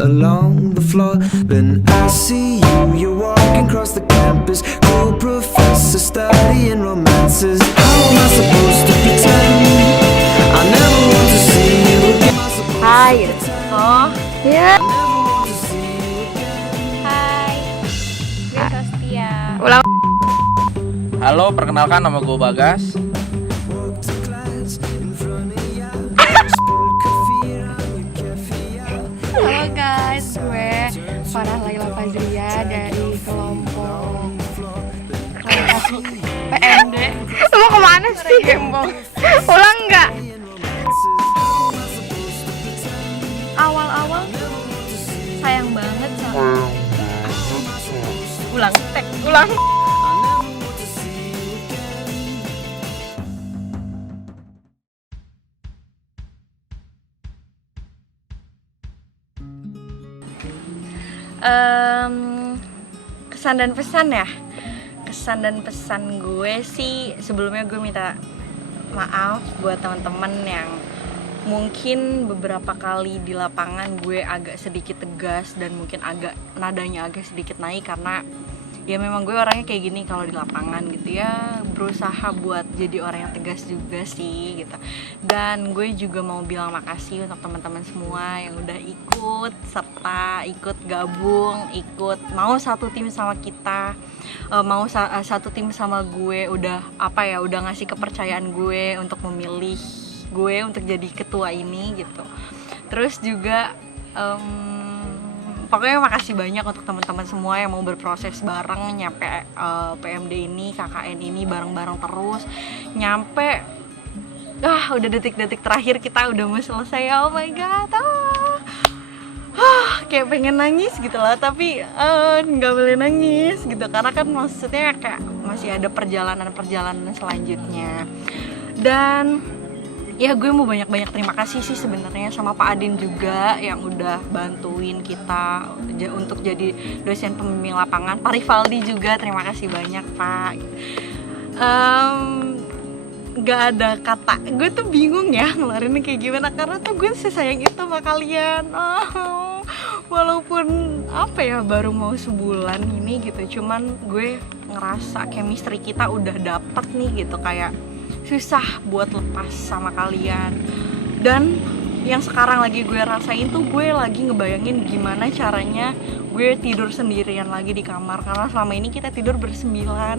along the floor. Then I see you, you're walking across the campus. Cool professor studying romances. How am I supposed to pretend I never want to see you again? Hai. Oh, ya. Hai, gue Sastia. Ulang. Halo, perkenalkan nama gue Bagas. Halo guys, gue Farah Laila Fazria dari kelompok PMD. Lu mau kemana sih? Gembong. Ulang nggak? Awal-awal sayang banget sama ulang. Kesan dan pesan ya. Kesan dan pesan gue sih, sebelumnya gue minta maaf buat teman-teman yang mungkin beberapa kali di lapangan gue agak sedikit tegas dan mungkin nadanya agak sedikit naik, karena ya memang gue orangnya kayak gini kalau di lapangan gitu ya, berusaha buat jadi orang yang tegas juga sih gitu. Dan gue juga mau bilang makasih untuk teman-teman semua yang udah ikut serta ikut gabung, mau satu tim sama kita, mau satu tim sama gue, udah ngasih kepercayaan gue untuk memilih gue untuk jadi ketua ini gitu. Terus juga pokoknya makasih banyak untuk teman-teman semua yang mau berproses bareng nyampe PMD ini, KKN ini bareng-bareng terus nyampe udah detik-detik terakhir kita udah mau selesai. Oh my god, kayak pengen nangis gitu lah, tapi nggak boleh nangis gitu karena kan maksudnya kayak masih ada perjalanan selanjutnya. Dan ya gue mau banyak-banyak terima kasih sih sebenarnya sama Pak Adin juga yang udah bantuin kita untuk jadi dosen pembimbing lapangan. Pak Rivaldi juga terima kasih banyak Pak. Gak ada kata, gue tuh bingung ya ngeluarinnya kayak gimana karena tuh gue sesayang itu sama kalian. Walaupun baru mau sebulan ini gitu, cuman gue ngerasa chemistry kita udah dapet nih gitu, kayak susah buat lepas sama kalian. Dan yang sekarang lagi gue rasain tuh, gue lagi ngebayangin gimana caranya gue tidur sendirian lagi di kamar, karena selama ini kita tidur bersembilan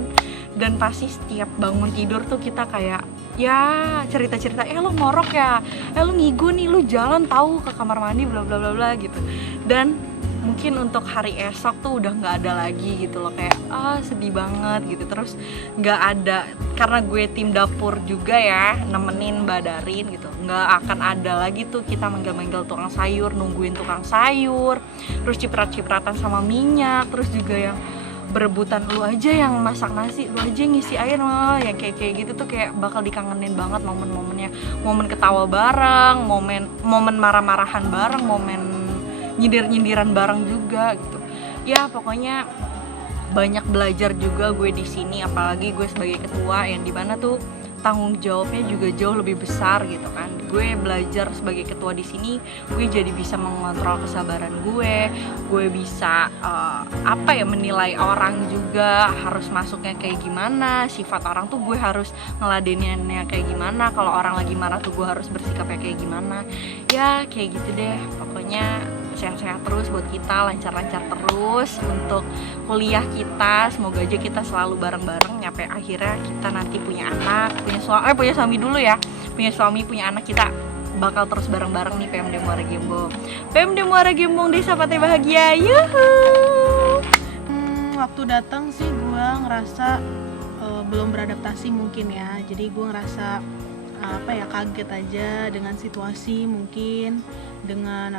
dan pasti setiap bangun tidur tuh kita kayak ya cerita-cerita, lo ngorok ya, lo ngigo nih, lo jalan tahu ke kamar mandi bla bla bla bla gitu. Dan mungkin untuk hari esok tuh udah nggak ada lagi gitu loh, kayak sedih banget gitu. Terus nggak ada, karena gue tim dapur juga ya, nemenin Mbak Darin gitu, nggak akan ada lagi tuh kita manggil-manggil tukang sayur, nungguin tukang sayur, terus ciprat-cipratan sama minyak, terus juga yang berebutan lu aja yang masak nasi, lu aja yang ngisi air, yang kayak gitu tuh kayak bakal dikangenin banget momen-momennya, momen ketawa bareng, momen marah-marahan bareng, momen nyindir-nyindiran bareng juga gitu. Ya pokoknya banyak belajar juga gue di sini, apalagi gue sebagai ketua yang dimana tuh tanggung jawabnya juga jauh lebih besar gitu kan. Gue belajar sebagai ketua di sini, gue jadi bisa mengontrol kesabaran gue bisa menilai orang juga harus masuknya kayak gimana, sifat orang tuh gue harus ngeladeninnya kayak gimana, kalau orang lagi marah tuh gue harus bersikapnya kayak gimana. Ya kayak gitu deh, pokoknya sehat-sehat terus buat kita, lancar-lancar terus untuk kuliah kita. Semoga aja kita selalu bareng-bareng nyampe akhirnya kita nanti punya anak, punya suami dulu ya, punya suami, punya anak, kita bakal terus bareng-bareng nih PMD Muara Gembong. PMD Muara Gembong, Desa Pantai Bahagia. Yuhu. Waktu datang sih gue ngerasa belum beradaptasi mungkin ya. Jadi gue ngerasa kaget aja dengan situasi, mungkin dengan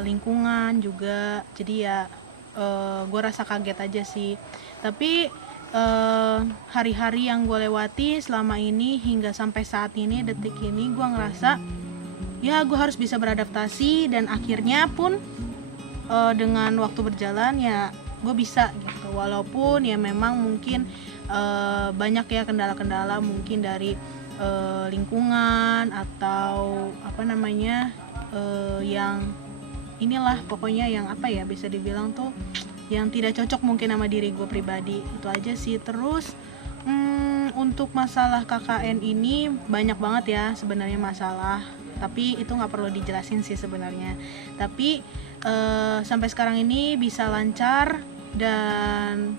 lingkungan juga. Jadi ya gue rasa kaget aja sih. Tapi hari-hari yang gue lewati selama ini hingga sampai saat ini, detik ini, gue ngerasa ya gue harus bisa beradaptasi. Dan akhirnya pun dengan waktu berjalan ya gue bisa gitu. Walaupun ya memang mungkin banyak ya kendala-kendala mungkin dari lingkungan atau inilah pokoknya yang apa ya, bisa dibilang tuh yang tidak cocok mungkin sama diri gue pribadi. Itu aja sih. Terus untuk masalah KKN ini banyak banget ya sebenarnya masalah, tapi itu nggak perlu dijelasin sih sebenarnya. Tapi sampai sekarang ini bisa lancar dan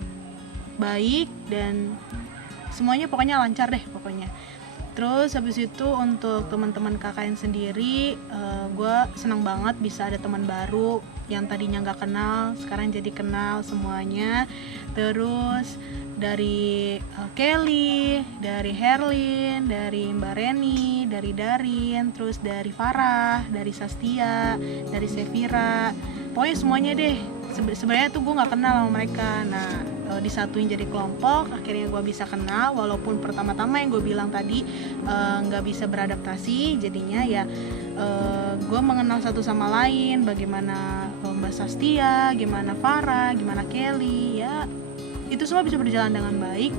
baik dan semuanya pokoknya lancar deh pokoknya. Terus habis itu untuk teman-teman KKN sendiri, gue senang banget bisa ada teman baru yang tadinya nggak kenal, sekarang jadi kenal semuanya. Terus dari Kelly, dari Herlin, dari Mbak Reni, dari Darin, terus dari Farah, dari Sastia, dari Sevira, pokoknya semuanya deh. Sebenarnya tuh gue nggak kenal sama mereka. Nah, disatuin jadi kelompok, akhirnya gue bisa kenal. Walaupun pertama-tama yang gue bilang tadi nggak bisa beradaptasi, jadinya ya gue mengenal satu sama lain. Bagaimana Mbak Sastia, gimana Farah, gimana Kelly, ya itu semua bisa berjalan dengan baik.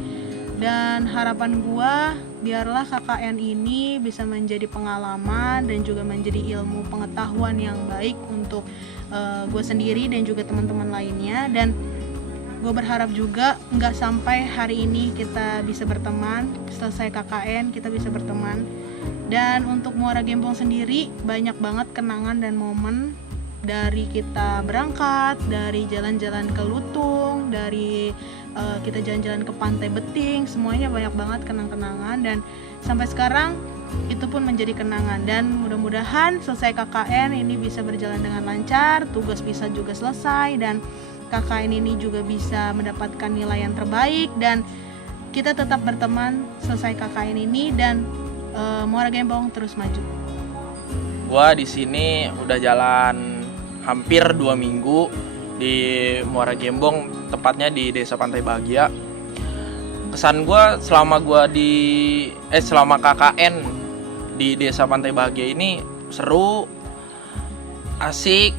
Dan harapan gue, biarlah KKN ini bisa menjadi pengalaman dan juga menjadi ilmu pengetahuan yang baik untuk gue sendiri dan juga teman-teman lainnya. Dan gue berharap juga nggak sampai hari ini kita bisa berteman, selesai KKN kita bisa berteman. Dan untuk Muara Gembong sendiri banyak banget kenangan dan momen dari kita berangkat, dari jalan-jalan ke Lutung, dari kita jalan-jalan ke Pantai Beting, semuanya banyak banget kenang-kenangan. Dan sampai sekarang itu pun menjadi kenangan. Dan mudah-mudahan selesai KKN ini bisa berjalan dengan lancar, tugas bisa juga selesai, dan KKN ini juga bisa mendapatkan nilai yang terbaik, dan kita tetap berteman selesai KKN ini, dan Muara Gembong terus maju. Gua di sini udah jalan hampir 2 minggu di Muara Gembong, tepatnya di Desa Pantai Bahagia. Kesan gua selama selama KKN di Desa Pantai Bahagia ini seru, asik,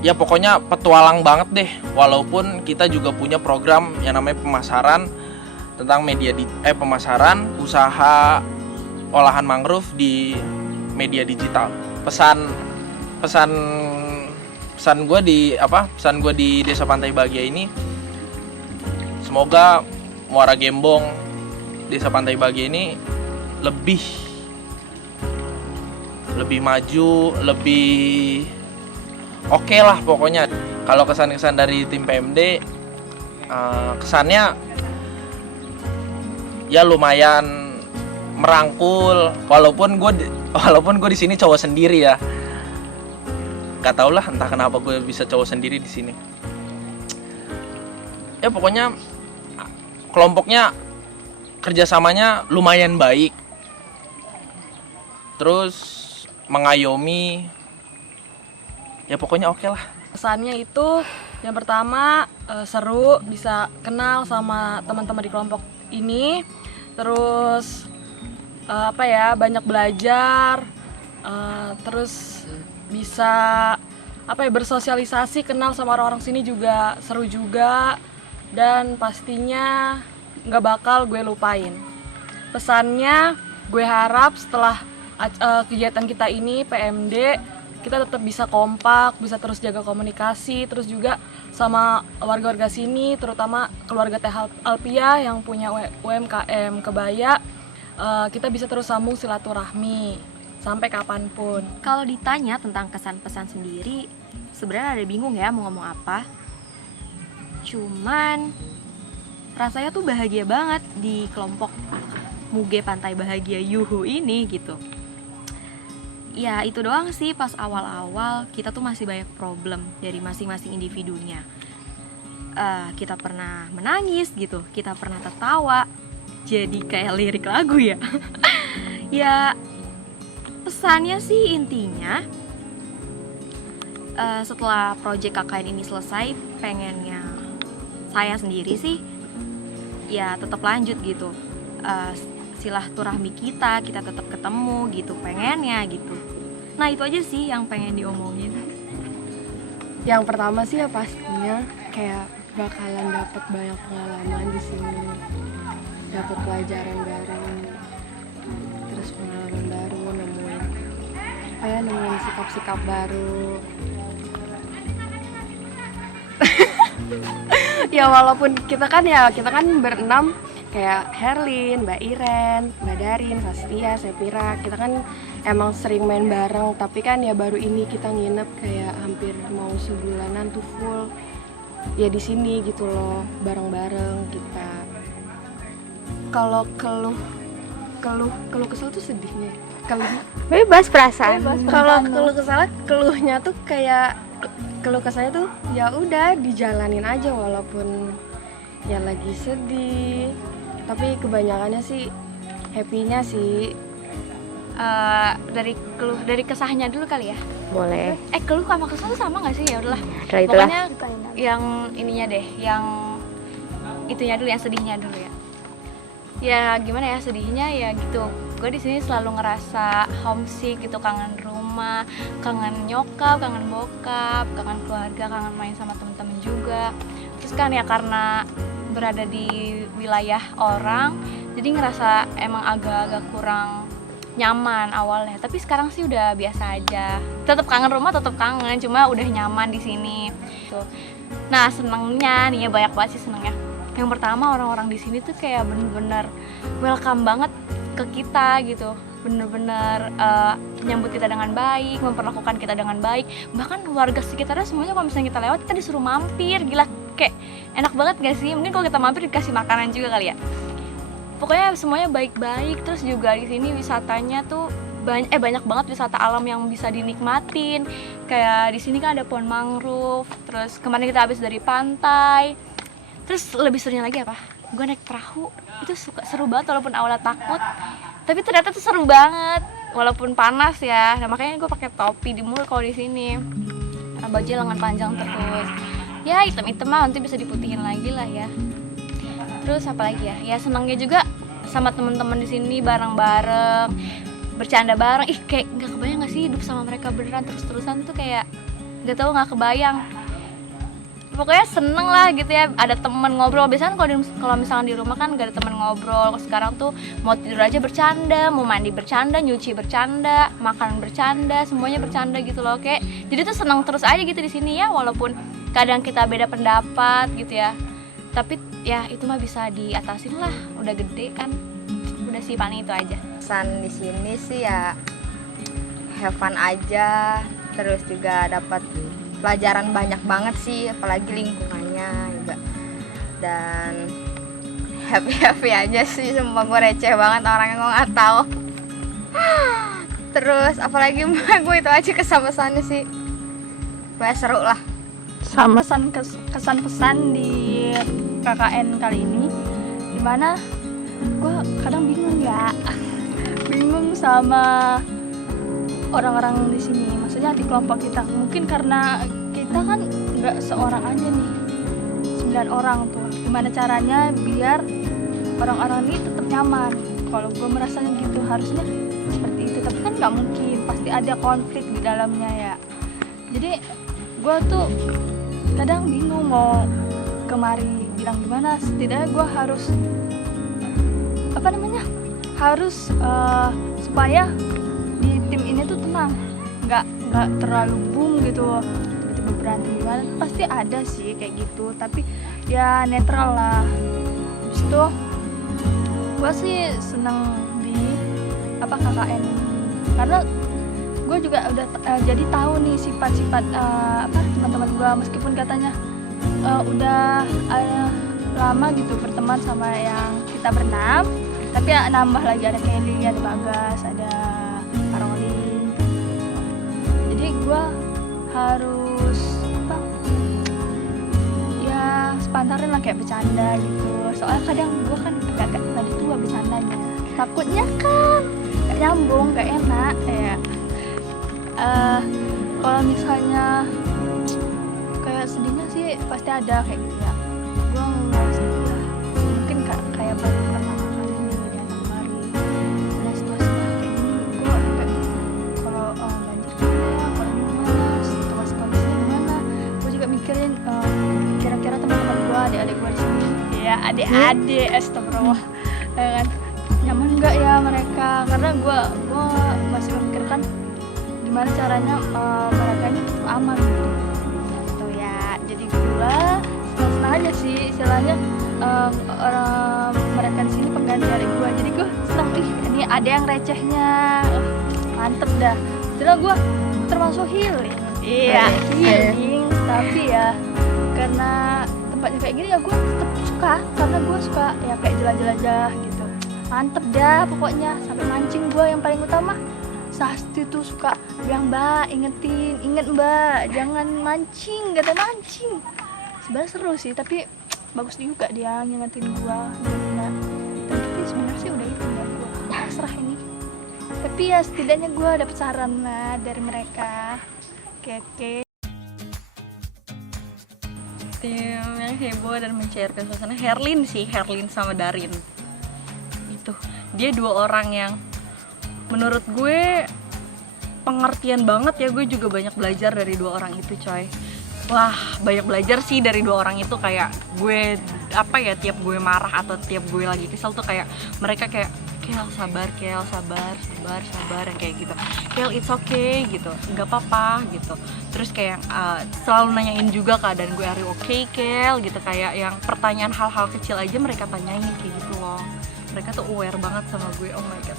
ya pokoknya petualang banget deh. Walaupun kita juga punya program yang namanya pemasaran tentang pemasaran usaha olahan mangrove di media digital. Pesan gue di Desa Pantai Bahagia ini, semoga Muara Gembong Desa Pantai Bahagia ini lebih maju, lebih oke lah pokoknya. Kalau kesan-kesan dari tim PMD, kesannya ya lumayan merangkul. Walaupun gue di sini cowok sendiri ya, gak tau lah entah kenapa gue bisa cowok sendiri di sini. Ya pokoknya kelompoknya kerjasamanya lumayan baik, terus mengayomi, ya pokoknya oke lah. Kesannya itu yang pertama seru, bisa kenal sama teman-teman di kelompok ini. Terus banyak belajar, terus bisa bersosialisasi, kenal sama orang-orang sini juga seru juga, dan pastinya nggak bakal gue lupain. Pesannya, gue harap setelah kegiatan kita ini PMD, kita tetap bisa kompak, bisa terus jaga komunikasi, terus juga sama warga-warga sini, terutama keluarga Teh Alpia yang punya UMKM kebaya. Kita bisa terus sambung silaturahmi sampai kapanpun. Kalau ditanya tentang kesan pesan sendiri, sebenarnya ada bingung ya mau ngomong apa. Cuman rasanya tuh bahagia banget di kelompok Muge Pantai Bahagia Yuhu ini gitu. Ya itu doang sih, pas awal-awal kita tuh masih banyak problem dari masing-masing individunya. Kita pernah menangis gitu, kita pernah tertawa, jadi kayak lirik lagu ya. Ya pesannya sih intinya, setelah project KKN ini selesai, pengennya saya sendiri sih ya tetap lanjut gitu. Silaturahmi kita tetap ketemu gitu, pengennya gitu. Nah itu aja sih yang pengen diomongin. Yang pertama sih ya pastinya kayak bakalan dapat banyak pengalaman di sini, dapat pelajaran bareng, terus pengalaman baru, nemuin apa ya, nemuin sikap-sikap baru. Ya walaupun kita kan berenam, kayak Herlin, Mbak Iren, Mbak Darin, Fastia, Sepira, kita kan emang sering main bareng, tapi kan ya baru ini kita nginep kayak hampir mau sebulanan tuh full ya di sini gitu loh, bareng-bareng kita. Kalau keluh kesel tuh sedihnya. Bebas perasaan. Kalau keluh kesal, keluhnya tuh kayak keluh kesalnya tuh ya udah dijalanin aja walaupun ya lagi sedih. Tapi kebanyakannya sih happy-nya sih. Dari kesahnya dulu kali ya. Boleh. Keluh sama kesah tuh sama nggak sih? Ya udahlah. Dari itulah. Pokoknya yang ininya deh, yang itunya dulu, yang sedihnya dulu ya. Ya gimana ya, sedihnya ya gitu. Gue di sini selalu ngerasa homesick gitu, kangen rumah, kangen nyokap, kangen bokap, kangen keluarga, kangen main sama temen-temen juga. Terus kan ya karena berada di wilayah orang, jadi ngerasa emang agak-agak kurang nyaman awalnya. Tapi sekarang sih udah biasa aja. Tetap kangen rumah, tetap kangen, cuma udah nyaman di sini. Tuh. Nah senengnya nih ya, banyak banget sih senengnya. Yang pertama, orang-orang di sini tuh kayak bener-bener welcome banget ke kita gitu, bener-bener menyambut kita dengan baik, memperlakukan kita dengan baik. Bahkan warga sekitarnya semuanya kalau misalnya kita lewat, kita disuruh mampir. Gila, kayak enak banget gak sih? Mungkin kalau kita mampir dikasih makanan juga kali ya. Pokoknya semuanya baik-baik. Terus juga di sini wisatanya tuh banyak banget wisata alam yang bisa dinikmatin. Kayak di sini kan ada pohon mangrove. Terus kemarin kita habis dari pantai. Terus lebih serunya lagi apa? Gue naik perahu, itu seru banget walaupun awalnya takut, tapi ternyata tuh seru banget walaupun panas ya. Nah makanya gue pakai topi di mulut kalau di sini, baju lengan panjang terus. Ya item-item mah nanti bisa diputihin lagi lah ya. Terus apa lagi ya? Ya senangnya juga sama teman-teman di sini bareng-bareng, bercanda bareng. Kayak nggak kebayang nggak sih hidup sama mereka beneran terus-terusan tuh, kayak nggak kebayang. Pokoknya seneng lah gitu ya, ada temen ngobrol. Biasanya kalau misalnya di rumah kan gak ada temen ngobrol. Sekarang tuh mau tidur aja bercanda, mau mandi bercanda, nyuci bercanda, makan bercanda, semuanya bercanda gitu loh. Kayak jadi tuh seneng terus aja gitu di sini ya, walaupun kadang kita beda pendapat gitu ya. Tapi ya itu mah bisa diatasin lah, udah gede kan. Udah sih paling itu aja. Pesan di sini sih ya have fun aja, terus juga dapat pelajaran banyak banget sih, apalagi lingkungannya juga. Dan happy aja sih, sumpah gue receh banget orangnya, gue nggak tahu. Terus apalagi gue itu aja kesan-pesannya sih, gue seru lah. Sama kesan-pesan di KKN kali ini, dimana gue kadang bingung sama orang-orang di sini, maksudnya di kelompok kita. Mungkin karena kita kan nggak seorang aja nih, 9 orang tuh. Gimana caranya biar orang-orang ini tetap nyaman? Kalau gue merasanya gitu, harusnya seperti itu. Tapi kan nggak mungkin, pasti ada konflik di dalamnya ya. Jadi gue tuh kadang bingung mau kemari bilang gimana. Setidaknya gue harus supaya di tim ini tuh tenang, nggak terlalu boom gitu, tiba-tiba berantem gimana. Pasti ada sih kayak gitu, tapi ya netral lah. Habis itu gue sih seneng di KKN ini, karena gue juga udah jadi tahu nih sifat-sifat teman-teman gue, meskipun katanya udah lama gitu berteman sama yang kita berenam, tapi ya nambah lagi, ada Kelly, ada Bagas, ada Karolin. Jadi gue harus ya sepantaran lah, kayak bercanda gitu. Soalnya kadang gue kan agak tadi tua bercandanya, takutnya kan gak nyambung, gak enak ya. Kalau misalnya kayak sedihnya sih pasti ada kayak gitu ya. Gue nggak sedih lah, mungkin kayak baru pertama kali ini datang kemari, ada situasi kayak gini. Gue kalau banjir gimana, kalau gimana, situasi kondisinya gimana. Gue juga mikirin kira-kira teman-teman gue, adik-adik gue di sini, ya adik-adik, astagfirullah, kan nyaman nggak ya mereka? Karena gue masih memikirkan gimana caranya mereka ini tetap aman gitu ya. Jadi gue senang aja sih istilahnya, orang mereka di sini pengganti dari gue, jadi gue senang, ini ada yang recehnya, mantep dah. Setelah gue termasuk healing, healing, tapi ya karena tempatnya kayak gini ya gue tetap suka, karena gue suka ya kayak jelajah-jelajah gitu. Mantep dah pokoknya, sampai mancing gue yang paling utama. Sasti tuh suka bilang, Mbak inget Mbak jangan mancing, gak ada mancing. Sebenarnya seru sih, tapi bagus juga dia ngingetin gue benar. Tapi sebenarnya sih udah itu ya, gue pasrah ini. Tapi ya setidaknya gue dapet saran lah dari mereka. Oke. Tim yang heboh dan mencairkan suasana Herlin sama Darin. Itu dia dua orang yang menurut gue pengertian banget ya. Gue juga banyak belajar dari dua orang itu, coy. Wah, banyak belajar sih dari dua orang itu. Kayak gue tiap gue marah atau tiap gue lagi kesel tuh kayak mereka kayak Kel sabar yang kayak gitu. Kel it's okay gitu, nggak apa-apa gitu. Terus kayak selalu nanyain juga keadaan gue, are you okay Kel gitu. Kayak yang pertanyaan hal-hal kecil aja mereka tanyain kayak gitu loh. Mereka tuh aware banget sama gue, oh my god.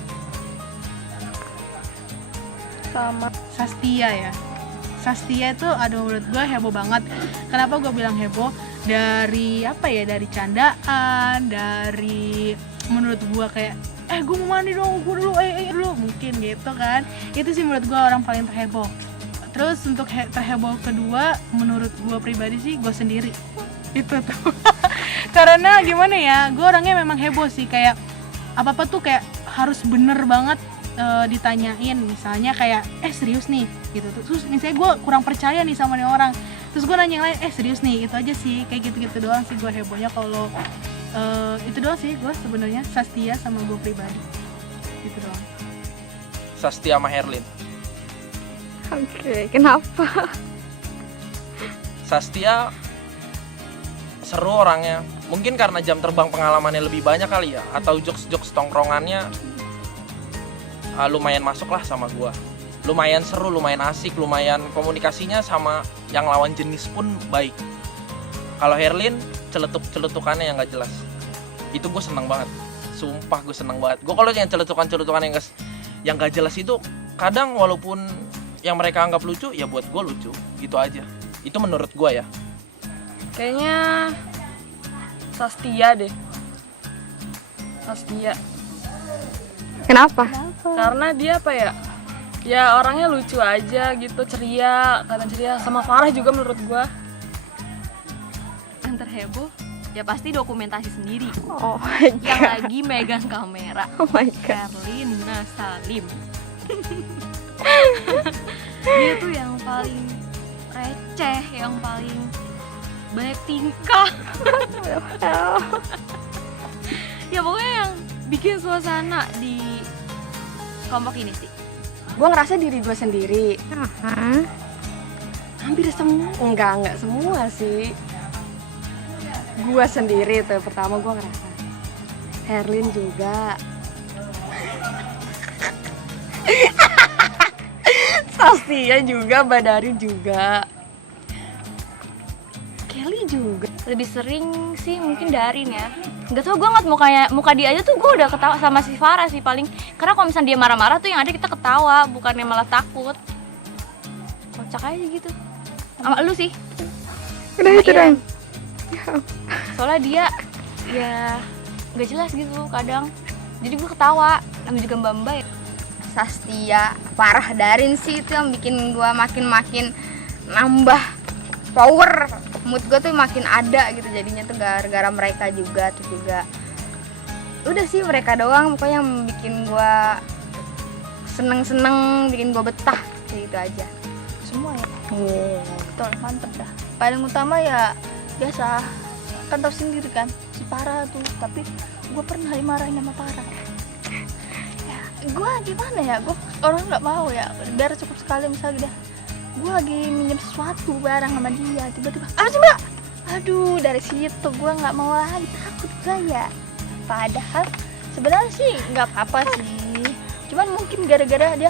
Sama Sastia itu aduh menurut gue heboh banget. Kenapa gue bilang heboh? Dari dari candaan, dari menurut gue kayak gue mau mandi dong, gue dulu dulu mungkin gitu kan. Itu sih menurut gue orang paling terheboh. Terus untuk terheboh kedua menurut gue pribadi sih gue sendiri. Itu tuh karena gimana ya, gue orangnya memang heboh sih, kayak apa-apa tuh kayak harus bener banget ditanyain. Misalnya kayak serius nih gitu. Terus misalnya gue kurang percaya nih sama nih orang, terus gue nanya yang lain serius nih. Itu aja sih, kayak gitu-gitu doang sih gue hebohnya. Kalau itu doang sih gue sebenarnya, Sastia sama gue pribadi gitu doang. Sastia sama Herlin. Oke, kenapa? Sastia seru orangnya, mungkin karena jam terbang pengalamannya lebih banyak kali ya, atau jokes tongkrongannya lumayan masuk lah sama gua. Lumayan seru, lumayan asik, lumayan komunikasinya sama yang lawan jenis pun baik. Kalau Herlin celetukannya yang gak jelas, itu gue seneng banget, sumpah gue seneng banget. Gue kalau yang celetukan yang gak jelas itu kadang walaupun yang mereka anggap lucu, ya buat gue lucu gitu aja. Itu menurut gue ya. Kayaknya Sastia deh. Sastia. Kenapa? Karena dia apa ya? Ya orangnya lucu aja gitu, ceria, kadang ceria. Sama Farah juga menurut gua. Yang terheboh ya pasti dokumentasi sendiri. Oh my god. Yang lagi megang kamera. Oh my god. Herlina Salim. Dia tuh yang paling receh, yang paling banyak tingkah. Ya pokoknya yang bikin suasana di kelompok ini sih. Gue ngerasa diri gue sendiri. Hampir semua, enggak semua sih. Gue sendiri tuh pertama gue ngerasa. Herlin juga. Sastia juga, Badarin juga. Kelly juga. Lebih sering sih mungkin Darin ya. Nggak tau, gue ngeliat muka dia aja tuh gue udah ketawa. Sama si Farah sih paling. Karena kalau misalnya dia marah-marah tuh yang ada kita ketawa, bukannya malah takut. Kocak aja gitu. Sama lu sih. Udah itu dong. Soalnya dia ya nggak jelas gitu kadang. Jadi gue ketawa. Namanya juga Mbak ya. Sastia, Farah, Darin sih itu yang bikin gue makin nambah power. Mood gue tuh makin ada gitu jadinya tuh gara-gara mereka juga. Terus juga udah sih mereka doang pokoknya yang bikin gue seneng, bikin gue betah gitu aja. Semua ya. Betul, mantep dah. Paling utama ya biasa, kan tau sendiri kan si Farah tuh. Tapi gue pernah dimarahin sama Farah. Gue gimana ya, gue orang nggak mau ya, biar cukup sekali misalnya gue lagi minjem sesuatu barang sama dia, tiba-tiba apa sih mbak? Aduh, dari situ gue nggak mau lagi, takut gue ya. Padahal sebenarnya sih nggak apa-apa sih, cuman mungkin gara-gara dia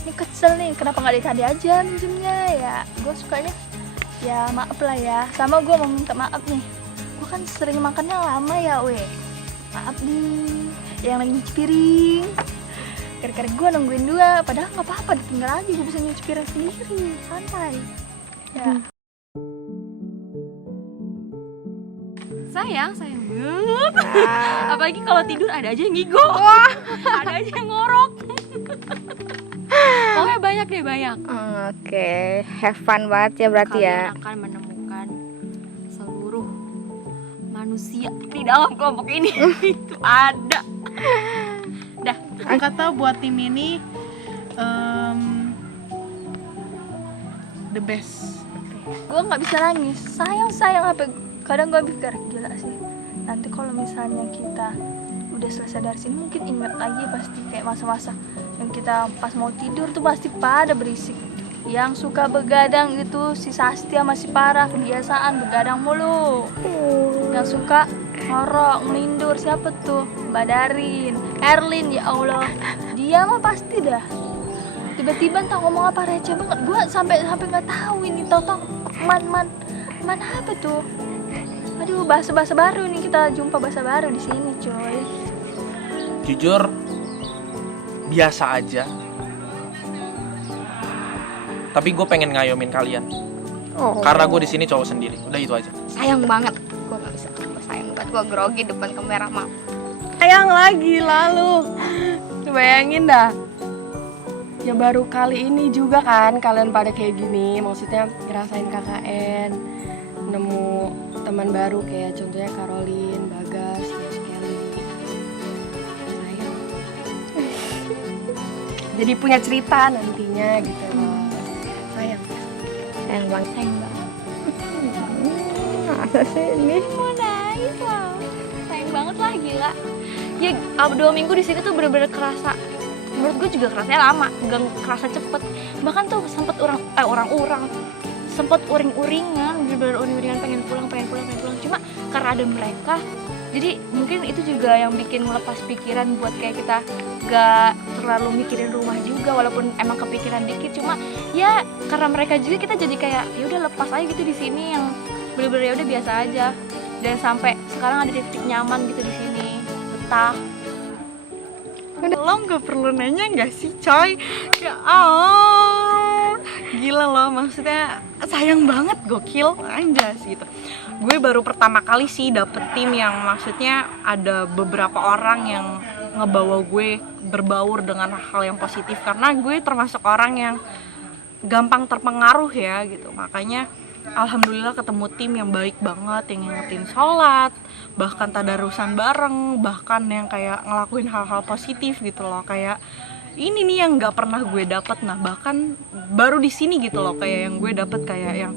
ini kesel nih kenapa nggak dari tadi aja minjemnya ya. Gue sukanya ya maaf lah ya, sama gue mau minta maaf nih, gue kan sering makannya lama ya weh, maaf nih yang lagi nyuci piring, gara-gara gue nungguin dua, padahal nggak apa-apa ditinggal aja, gue bisa nyuci piring sendiri, santai ya. Sayang banget. Apalagi kalau tidur ada aja yang ngigo. Ada aja yang ngorok. Pokoknya banyak deh, banyak. Oke, have fun banget ya berarti ya. Kalian akan menemukan seluruh manusia di dalam kelompok ini. Itu ada. Dah. Kata buat tim ini the best. Gue nggak bisa nangis, sayang apa, kadang gue pikir gila sih, nanti kalau misalnya kita udah selesai dari sini mungkin inget lagi pasti kayak masa-masa yang kita pas mau tidur tuh pasti pada berisik, yang suka begadang itu si Sastia masih parah, kebiasaan begadang mulu, yang suka ngorok, ngelindur, siapa tuh, Mbak Darin, Erlin, ya Allah, dia mah pasti dah tiba-tiba entah ngomong apa receh banget, gue sampai nggak tahu ini, tau man apa tuh, aduh bahasa baru nih, kita jumpa bahasa baru di sini coy. Jujur biasa aja, tapi gue pengen ngayomin kalian karena gue di sini cowok sendiri, udah itu aja. Sayang banget, gue nggak bisa, gue sayang banget, gue grogi depan kamera, maaf. Sayang lagi lalu. Bayangin dah, ya baru kali ini juga kan kalian pada kayak gini, maksudnya ngerasain KKN, nemu teman baru kayak contohnya Caroline, Bagas, terus Kelly. Sayang. Jadi punya cerita nantinya gitu loh. Sayang. Sayang banget. Masa sih ini? Mau nangis loh. Sayang banget lah, gila. Ya 2 minggu di sini tuh bener-bener kerasa. Menurut gue juga kerasanya lama, gak kerasa cepet. Bahkan tuh sempet sempet uring-uringan, bener-bener uring-uringan pengen pulang. Cuma karena ada mereka, jadi mungkin itu juga yang bikin melepas pikiran buat kayak kita gak terlalu mikirin rumah juga, walaupun emang kepikiran dikit. Cuma ya karena mereka juga kita jadi kayak ya udah lepas aja gitu di sini, yang bener-bener ya udah biasa aja. Dan sampai sekarang ada titik nyaman gitu di sini, betah. Lo nggak perlu nanya nggak sih coy? Ya gila lo, maksudnya sayang banget, gokil, anjas gitu. Gue baru pertama kali sih dapet tim yang maksudnya ada beberapa orang yang ngebawa gue berbaur dengan hal yang positif, karena gue termasuk orang yang gampang terpengaruh ya gitu. Makanya alhamdulillah ketemu tim yang baik banget, yang ngingetin sholat, bahkan tadarusan bareng, bahkan yang kayak ngelakuin hal-hal positif gitu loh. Kayak ini nih yang nggak pernah gue dapet. Nah bahkan baru di sini gitu loh, kayak yang gue dapet, kayak yang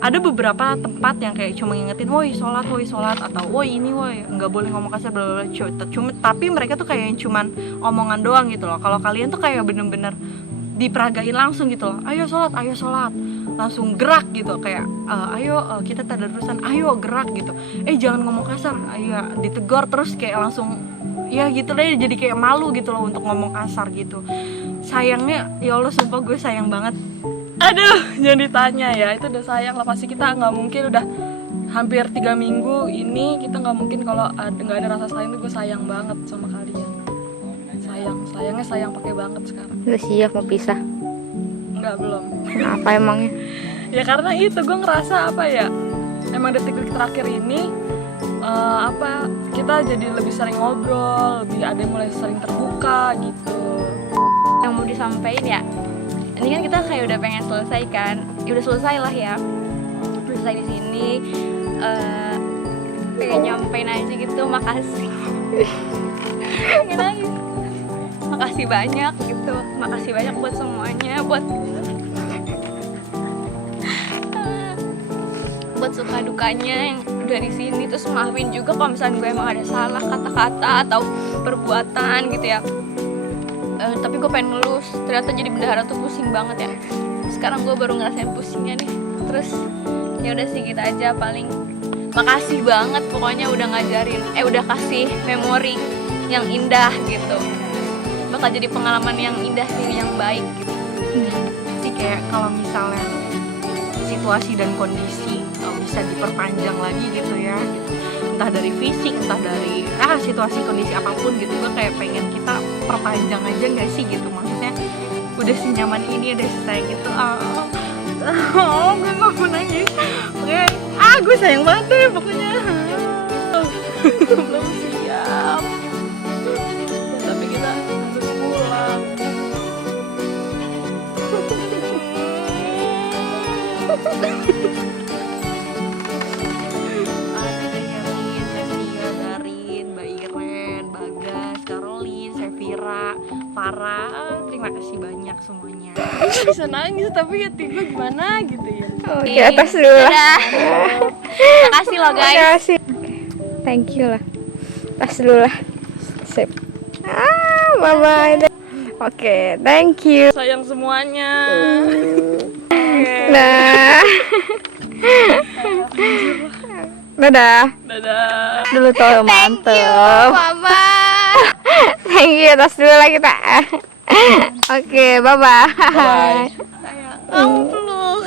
ada beberapa tempat yang kayak cuma ngingetin, woi sholat, atau woi ini, woi nggak boleh ngomong kasar, bla bla bla. Cuma tapi mereka tuh kayak yang cuman omongan doang gitu loh. Kalau kalian tuh kayak bener-bener diperagain langsung gitu loh, ayo sholat, langsung gerak gitu, kayak ayo kita tadarusan, ayo gerak gitu, jangan ngomong kasar, ayo ditegur, terus kayak langsung ya gitu deh, jadi kayak malu gitu loh untuk ngomong kasar gitu. Sayangnya ya Allah, sumpah gue sayang banget. Aduh, jangan ditanya ya, itu udah sayang lah, pasti kita nggak mungkin, udah hampir 3 minggu ini kita nggak mungkin kalau nggak ada rasa sayang. Tuh gue sayang banget sama kalian, sayangnya sayang pakai banget sekarang. Udah siap mau pisah? Enggak, belum. Kenapa emangnya? Ya karena itu gue ngerasa apa ya, emang detik-detik terakhir ini kita jadi lebih sering ngobrol, lebih ada yang mulai sering terbuka gitu. Yang mau disampaikan ya, ini kan kita kayak udah pengen selesai kan, ya udah selesai lah ya, selesai di sini. Pengen nyampein aja gitu, makasih. Pengen nangis. Makasih banyak gitu, makasih banyak buat semuanya, buat suka dukanya yang dari sini. Terus maafin juga kalau misalnya gue emang ada salah kata-kata atau perbuatan gitu ya. Tapi gue pengen ngelus, ternyata jadi bendahara tuh pusing banget ya. Sekarang gue baru ngerasain pusingnya nih. Terus ya udah sih gitu aja paling. Makasih banget pokoknya udah ngajarin, udah kasih memori yang indah gitu. Bakal jadi pengalaman yang indah sih, yang baik gitu. Sih kayak kalau misalnya situasi dan kondisi bisa diperpanjang lagi gitu ya gitu. Entah dari fisik, entah dari situasi kondisi apapun gitu, gue kayak pengen kita perpanjang aja gak sih gitu, maksudnya udah senyaman ini, udah sayang gitu. Gue gak mau nangis. Oke, gue sayang banget deh pokoknya. Belum siap, tapi kita harus pulang. Ada Herlin, Sefia, Darin, Mbak Iren, Bagas, Caroline, Sevira, Farah. Terima kasih banyak semuanya. Bisa nangis tapi hati gue gimana gitu ya. Oke, atas dulu lah. Makasih loh guys. Makasih. Thank you lah. Tas dulu lah. Sip. Bye bye. Oke, thank you. Sayang semuanya. Nah. Dadah. Dadah. Dulu tuh mantep. Mama. Thank you, tas dulu lah kita. Oke, bye bye. Bye. Kamu peluk.